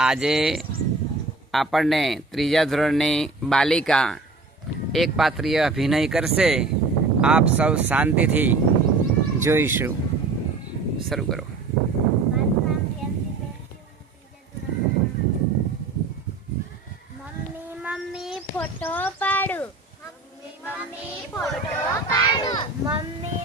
આજે આપણને ત્રીજા ધોરણની બાલિકા એક પાત્રીય અભિનય કરશે। આપ સૌ શાંતિથી જોઈશું। શરૂ કરો। મમ્મી મમ્મી ફોટો પાડું, મમ્મી મમ્મી ફોટો પાડું, મમ્મી